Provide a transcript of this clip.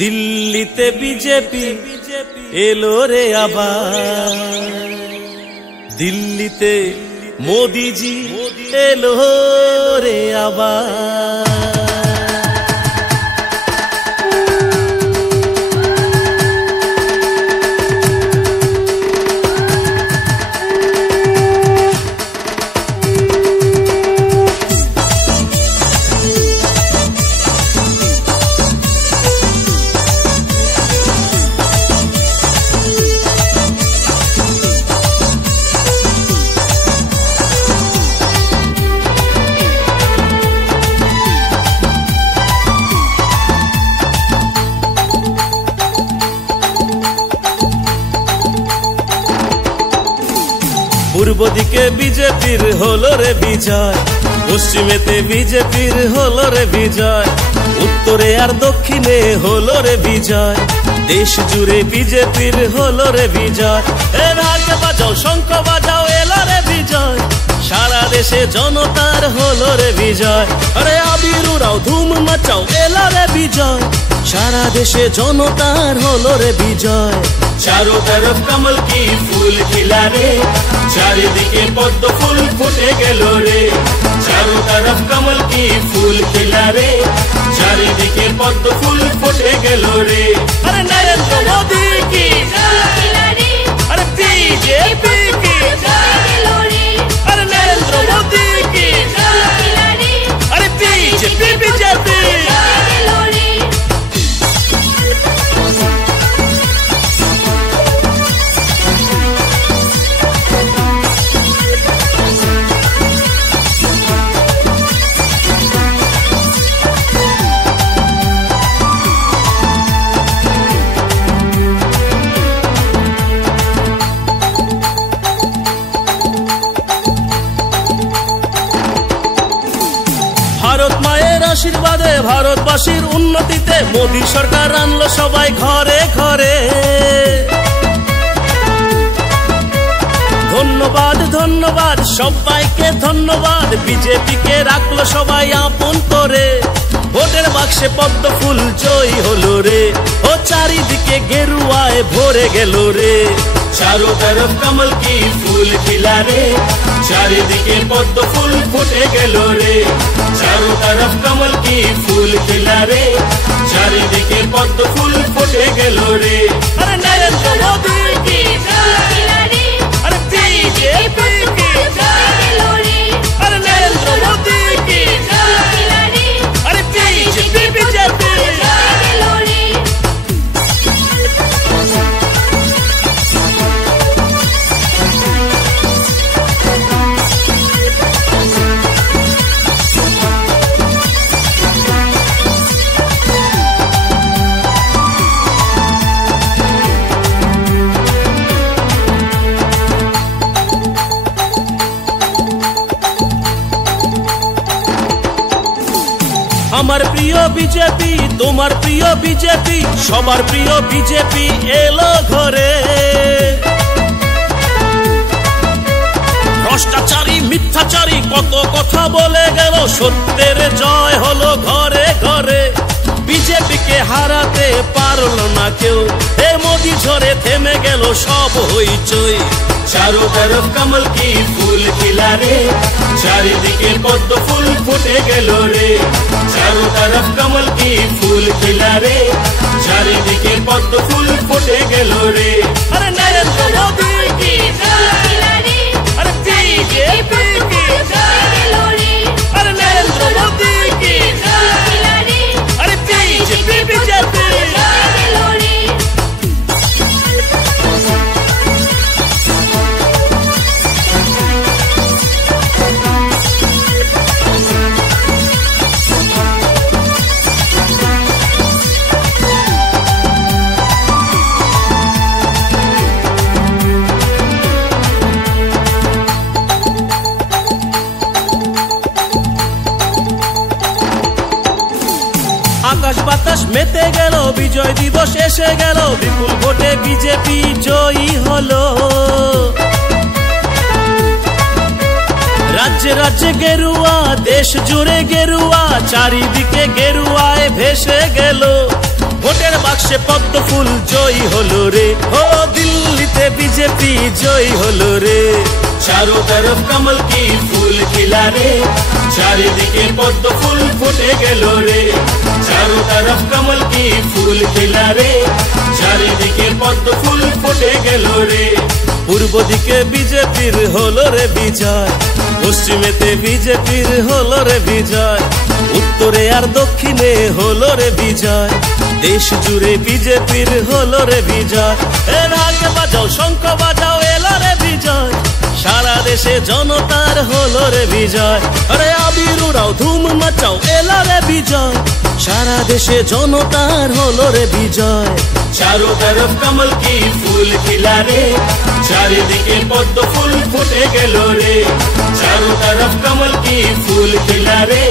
দিল্লিতে বিজেপি এলো রে আবার, দিল্লিতে মোদিজি এলো রে আবার। পূর্ব দিকে বিজেপির হলো রে বিজয়, পশ্চিমেতে বিজেপির হলো রে বিজয়, উত্তরে আর দক্ষিণে হলো রে বিজয়, দেশ জুড়ে বিজেপির হলো রে বিজয়। এ ঢাক বাজাও, শঙ্খ বাজাও, এলো রে বিজয়, সারা দেশে জনতার হলো রে বিজয়। আরে আবির উড়াও, ধুম মাচাও, এলো রে বিজয়, সারা দেশে জনতার হলো রে বিজয়। चारों तरफ कमल की फूल खिला रे, चारिदिके पद्म फूल फुटे गेलो रे। चारों तरफ कमल की फूल खिला रे, चारिदिके पद्म फूल फुटे गेलो रे। अरे नरेंद्र मोदी की जय, अरे बीजेपी की जय, अरे नरेंद्र मोदी की जय, अरे बीजेपी बीजेपी। ভারত মায়ের আশীর্বাদে, ভারতবাসীর উন্নতিতে মোদী সরকার আনলো সবাই ঘরে ঘরে। ধন্যবাদ ধন্যবাদ সবাইকে ধন্যবাদ, বিজেপিকে রাখলো সবাই আপন করে। ভোটের বাক্সে পদ্ম ফুল জয়ী হলো রে, ও চারিদিকে গেরুয়ায় ভরে গেল রে। चारों तरफ कमल की फूल खिला रे, चारिदिके पद्म फूल फुटे गेलो रे। चारों तरफ कमल की फूल खिला रे, चारिदिके पद्म फूल फुटे गेलो रे। अरे नरेंद्र मोदी की जय, अरे बीजेपी की जय, अरे नरेंद्र मोदी की जय, अरे बीजेपी बीजेपी। আমার প্রিয় বিজেপি, তোমার প্রিয় বিজেপি, সবার প্রিয় বিজেপি এলো ঘরে। ভ্রষ্টাচারী মিথ্যাচারী কত কথা বলে গেল, সত্যের জয় হলো ঘরে ঘরে। বিজেপিকে হারাতে পারলো না কেউ, হে মোদি ঝরে থেমে গেল সব হইচই। चारों तरफ कमल की फूल खिला रे, चारिदिके पद्म फूल फुटे गेलो रे। चारों तरफ कमल की फूल खिला रे, चारिदिके पद्म फूल फुटे गेलो रे। अरे नरेंद्र मोदी की जय, अरे बीजेपी की जय, अरे नरेंद्र मोदी की जय, अरे बीजेपी बीजेपी। আকাশ বাতাস মেতে গেল, বিজয় দিবস এসে গেল, বিপুল ভোটে বিজেপি জয়ী হলো। রাজ্যে রাজ্যে গেরুয়া, দেশ জুড়ে গেরুয়া, চারিদিকে গেরুয়ায় ভেসে গেল। ভোটের বাক্সে পদ্ম ফুল জয়ী হলো রে, ও দিল্লিতে বিজেপি জয়ী হলো রে। चारों तरफ कमल की फूल खिला रे, चारिदिके पद्म फूल फुटे गेलो रे। चारों तरफ कमल की फूल खिला रे, चारिदिके पद्म फूल फुटे गेलो रे। পূর্ব দিকে বিজেপির হলো রে বিজয়, পশ্চিমেতে বিজেপির হলো রে বিজয়, উত্তরে আর দক্ষিণে হলো রে বিজয়, দেশ জুড়ে বিজেপির হলো রে বিজয়। এ ঢাক বাজাও শঙ্খ বাজাও এলো রে বিজয়, সারা দেশে জনতার হলো রে বিজয়। আরে আবির উড়াও ধুম মাচাও এলো রে বিজয়, সারা দেশে জনতার হলো রে বিজয়। चारों तरफ कमल की फूल खिला रे, चारिदिके पद्म फूल फुटे गेलो रे। चारों तरफ कमल की फूल खिला रे,